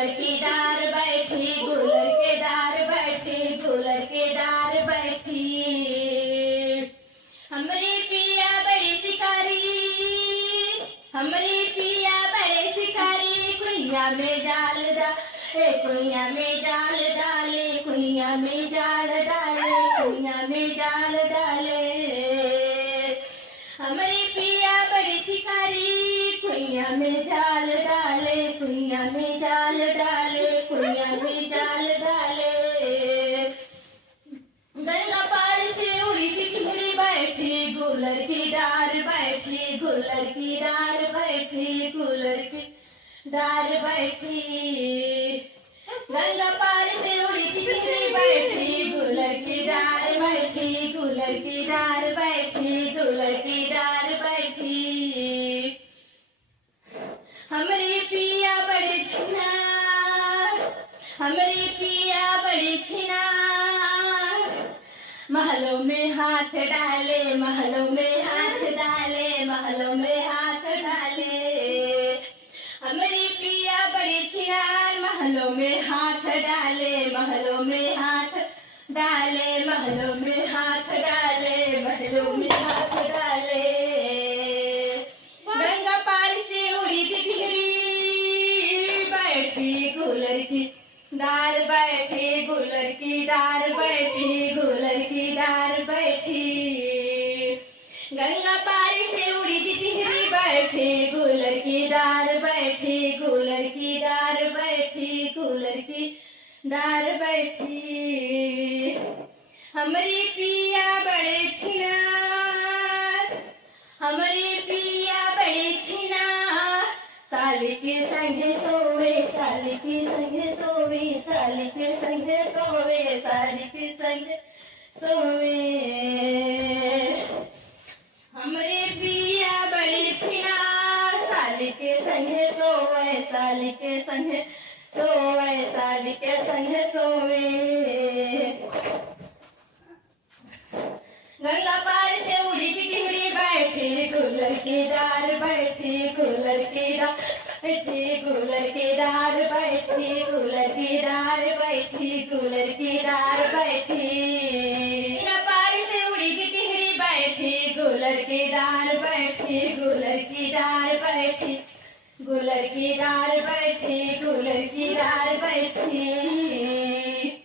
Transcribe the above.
गुलर की डार बैठी, गुलर के डार बैठी, गुलर के डार बैठी। हमरे पिया बड़े शिकारी, हमरे पिया बड़े शिकारी, कुइया में जाल डाले, कुइया में जाल डाले, कुइया में जाल डाले, कुइया में जाल डाले। हमरे पिया बड़े शिकारी, कुइया में जाल डाले, कुइया में जाल डाले, कुइया में जाल डाले। गंगा पार से उड़ी तितली बैठी, गुलर की डार बैठी, गुलर की डार बैठी, गुलर की डार बैठी। गंगा पार से उड़ी तितली बैठी, गुलर की डार बैठी, गुलर की डार बैठी, गुलर की डार बैठी। हमरे पिया बड़े छिनार, हमरे पिया बड़े छिनार, महलों में हाथ डाले, महलों में हाथ डाले, महलों में हाथ डाले। हमरे पिया बड़े छिनार, महलों में हाथ डाले, महलों में हाथ डाले, महलों में हाथ डाले, महलों में हाथ डाले। गंगा पार से उड़ी तितली बैठी, गुलर की डार बैठी, गुलर की डार बैठी, गुलर की डार बैठी। गंगा पार से उड़ी तितली बैठी, गुलर की डार बैठी, गुलर की डार बैठी, गुलर की डार बैठी। हमरे पिया बड़े छिनार, हमरे पिया बड़े छिनार, साली के संगे सोवे, साली के संगे सोवे, साली के संगे सोवे, साली के संगे सोवे। हमरे पिया बड़े छिनार, साली के संगे सोवे, साली के संगे सोवे, साली के संगे सोवे। गंगा पार से उड़ी तितली बैठी, गुलर की डार बैठी, गुलर की डार बैठी, गुलर की डार बैठी, गुलर की डार बैठी, गुलर की डार बैठी। गंगा पार से उड़ी तितली बैठी, गुलर की डार बैठी, गुलर की डार बैठी, गुलर की डार